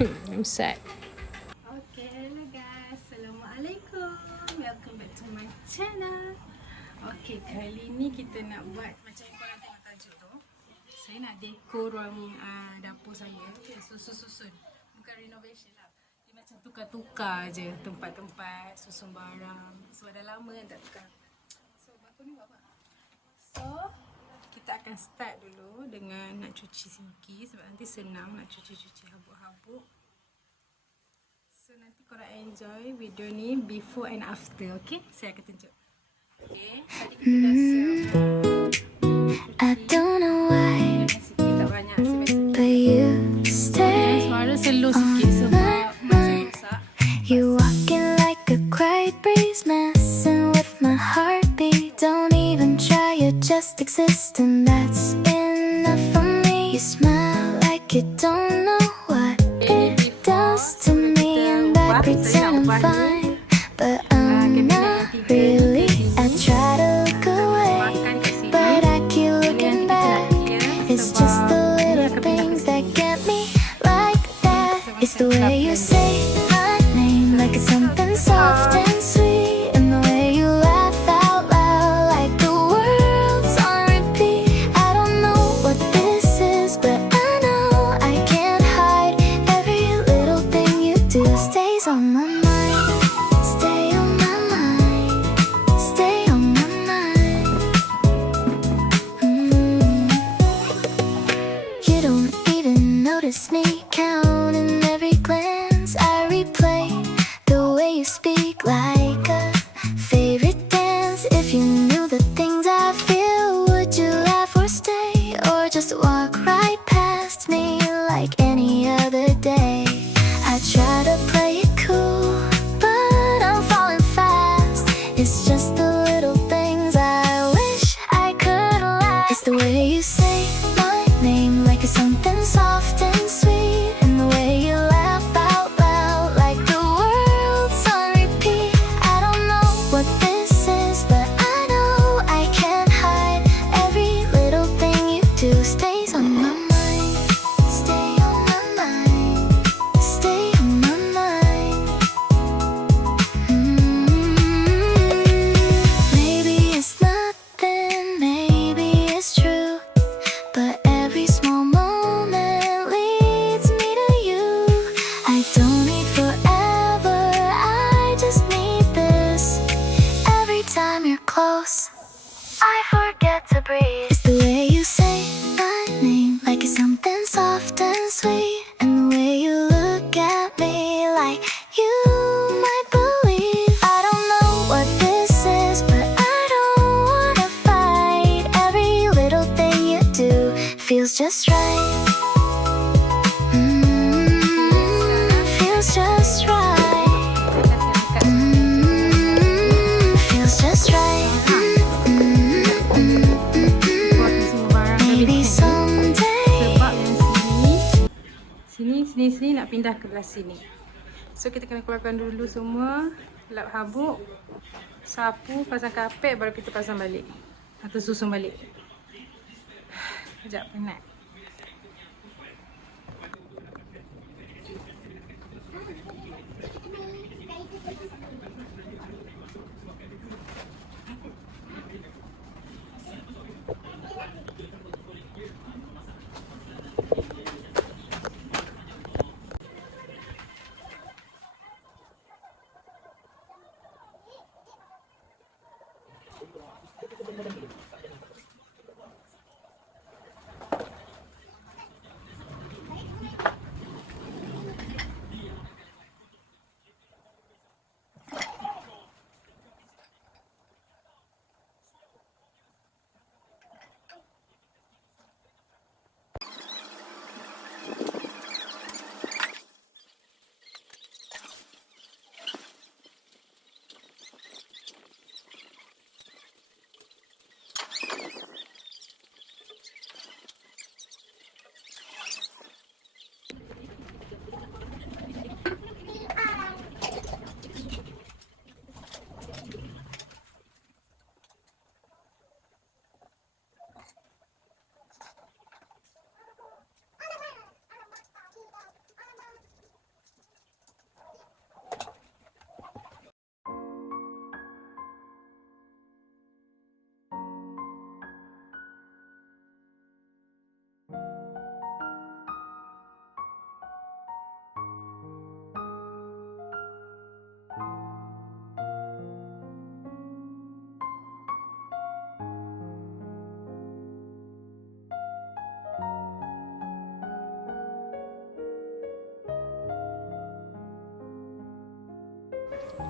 I'm sad. Okay, hello guys. Assalamualaikum. Welcome back to my channel. Okay, kali ni kita nak buat macam yang korang tengok tajuk tu. Saya nak dekor ruang dapur saya. Okay, susun-susun. Bukan renovation lah. Dia macam tukar-tukar je tempat-tempat, susun barang. Sebab dah lama kan tak tukar. So, batu ni buat apa? So, kita akan start dulu dengan nak cuci sinki. Sebab nanti senang nak cuci-cuci habuk-habuk. So nanti korang enjoy video ni before and after, okay? Saya akan tunjuk. Okay, tadi kita dah siap. I don't know why, Tak banyak, but you stay suara slow sikit sebab masih rosak. You walking like a quiet breeze, messing with my heartbeat. Don't even try, you just exist, and that's enough for me. You smile like you don't know what it does to me, and I pretend I'm fine, but I'm not really. I try to look away, but I keep looking back. It's just the little things that get me like that. It's the way you say my name like it's something soft and sweet, and the way you laugh out loud like the world's on repeat. I don't know what this is, but I know I can't hide. Every little thing you do stays on my mind. Stay on my mind. Stay on my mind. You don't even notice me counting every glance I replay. The way you speak like a favorite dance. If you knew the things I feel, would you laugh or stay, or just walk right past me like any other day? I try to play it cool, but I'm falling fast. It's just the little things I wish I could laugh. It's the way you say my name like it's something soft and sweet, and the way you laugh out loud like the world's on repeat. I don't know what this is, but I know I can't hide. Every little thing you do stays on my mind. Stay on my mind. Stay on my mind. Maybe it's nothing, maybe it's true, but every small moment leads me to you. I don't need forever, I just need this. Every time you're close, I forget to breathe. It's the way you say my name like it's something soft and sweet, and the way you look at me like you might believe. I don't know what this is, but I don't wanna fight. Every little thing you do feels just right. Feels just right. Feels just right. Maybe someday. Sebab yang sini nak pindah ke belah sini. So kita kena keluarkan dulu semua, lap habuk, sapu, pasang kapet, baru kita pasang balik atau susun balik. Sekejap, penat.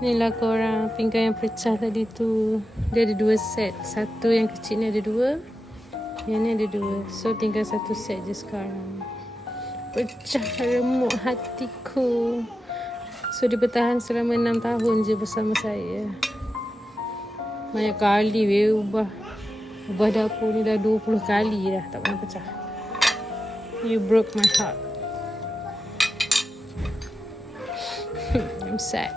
Inilah korang pinggan yang pecah tadi tu. Dia ada 2 set. Satu yang kecil ni ada 2. Yang ni ada 2. So tinggal 1 set je sekarang. Pecah remuk hatiku. So dia bertahan selama 6 tahun je bersama saya. Banyak kali ubah dapur ni dah 20 kali dah. Tak pernah pecah. You broke my heart. I'm sad.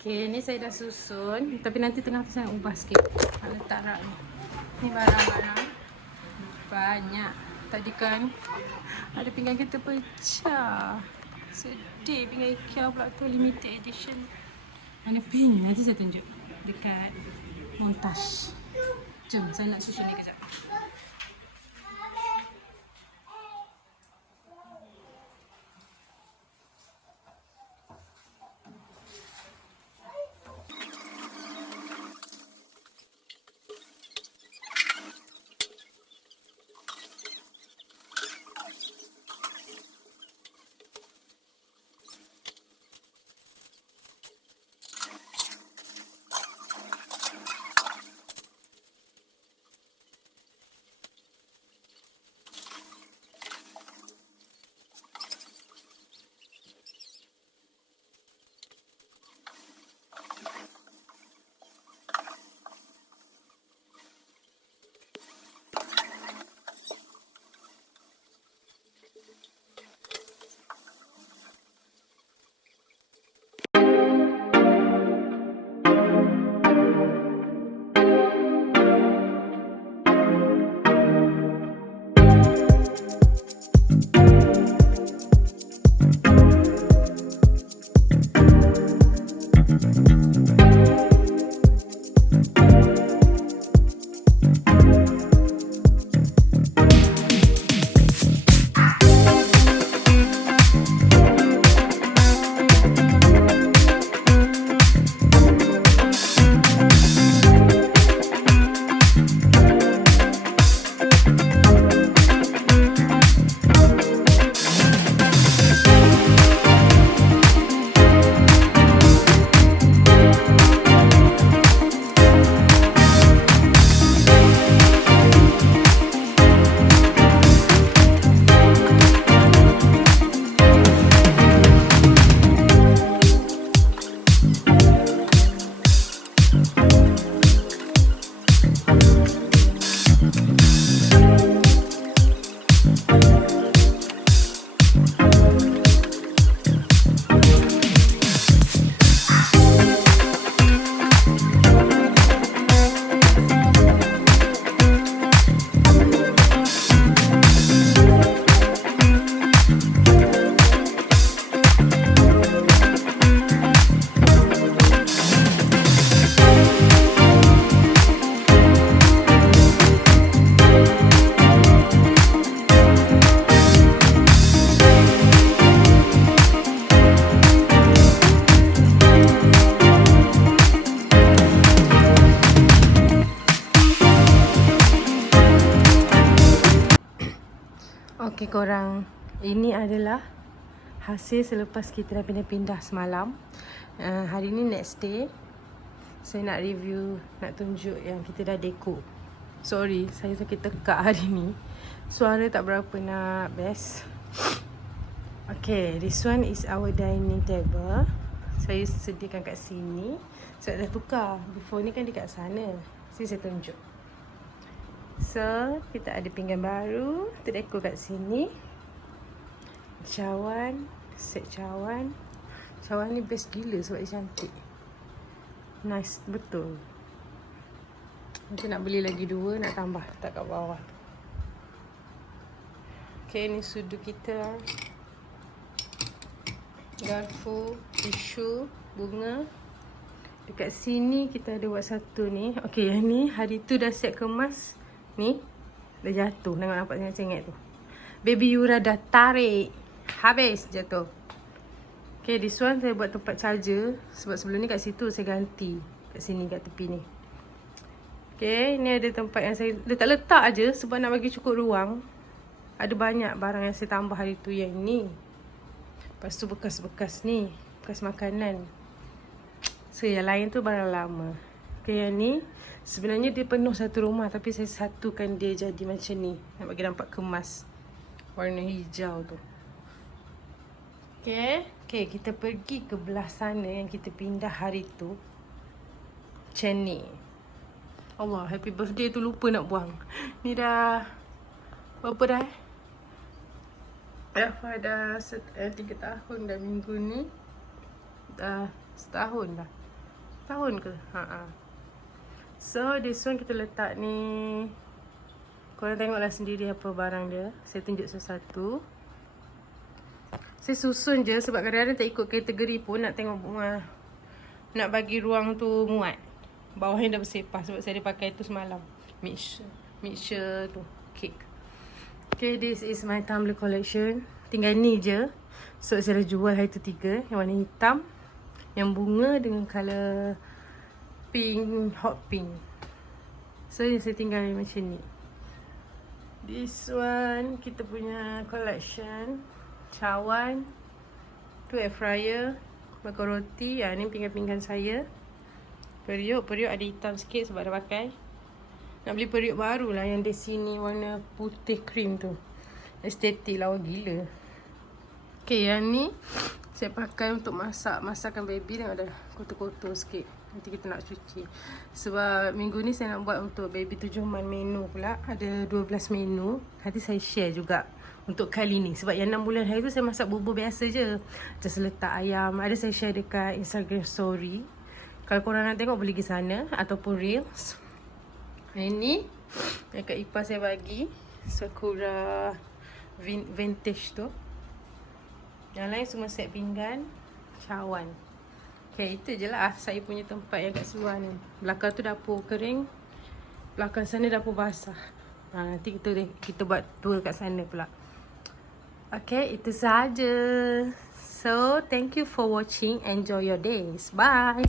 Okay, ni saya dah susun. Tapi nanti tengah tu saya nak ubah sikit. Letak rak ni. Ni barang-barang. Banyak. Tadi kan ada pinggan kita pecah. Sedih pinggan IKEA pula tu. Limited edition. Mana pink? Nanti saya tunjuk. Dekat montage. Jom, saya nak susun ni kejap. Okey korang, ini adalah hasil selepas kita dah pindah-pindah semalam. Hari ni next day. Saya nak review, nak tunjuk yang kita dah dekor. Sorry, saya sakit tekak hari ni. Suara tak berapa nak best. Okay, this one is our dining table. Saya sediakan kat sini. Saya dah tukar. Before ni kan dekat sana. Saya tunjuk. So, kita ada pinggan baru. Terdekor kat sini. Cawan. Set cawan. Cawan ni best gila sebab dia cantik. Nice, betul. Nanti nak beli lagi 2. Nak tambah letak kat bawah. Okay, ni sudu kita. Garfu, tisu, bunga. Dekat sini kita ada buat satu ni. Okay, yang ni hari tu dah siap kemas. Ni dah jatuh. Nampak cengek tu. Baby Yura dah tarik. Habis jatuh. Okay, this one saya buat tempat charger. Sebab sebelum ni kat situ saya ganti. Kat sini, kat tepi ni. Okay, ni ada tempat yang saya letak aja sebab nak bagi cukup ruang. Ada banyak barang yang saya tambah hari tu yang ni. Lepas tu bekas-bekas ni, bekas makanan. So yang lain tu barang lama. Okay, yang ni sebenarnya dia penuh satu rumah tapi saya satukan dia jadi macam ni. Nak bagi nampak kemas. Warna hijau tu. Okay, kita pergi ke belah sana yang kita pindah hari tu. Macam ni. Allah, happy birthday tu lupa nak buang. Ni dah berapa dah? Dah 3 tahun dah minggu ni. Dah setahun dah. Tahun ke? So this one kita letak ni. Korang tengoklah sendiri apa barang dia. Saya tunjuk satu-satu. Saya susun je sebab kadang-kadang tak ikut kategori pun nak tengok nak bagi ruang tu muat. Bawahnya dah bersepah sebab saya ada pakai tu semalam. Mixture tu, cake. Okay, this is my tumbler collection. Tinggal ni je. So saya dah jual hari tu 3. Yang warna hitam, yang bunga dengan colour pink, hot pink. So yang saya tinggal macam ni. This one kita punya collection. Cawan. Tu air fryer. Makan roti. Ni pinggan-pinggan saya. Periuk ada hitam sikit sebab dah pakai. Nak beli periuk baru lah yang di sini warna putih krim tu. Estetik lawa gila. Okay, yang ni saya pakai untuk masakan baby. Tengok dah kotor-kotor sikit. Nanti kita nak cuci. Sebab minggu ni saya nak buat untuk baby 7 month menu pula. Ada 12 menu. Nanti saya share juga untuk kali ni. Sebab yang 6 bulan hari tu saya masak bubur biasa je. Just letak ayam. Ada saya share dekat Instagram story. Kalau korang nak tengok boleh pergi sana ataupun Reels. Ini yang Kak Ipah saya bagi. Sakura vintage tu. Yang lain semua set pinggan. Cawan. Okay, itu je lah saya punya tempat yang kat seluar ni. Belakang tu dapur kering. Belakang sana dapur basah. Nanti kita buat tour kat sana pula. Okay, itu sahaja. So, thank you for watching. Enjoy your days. Bye.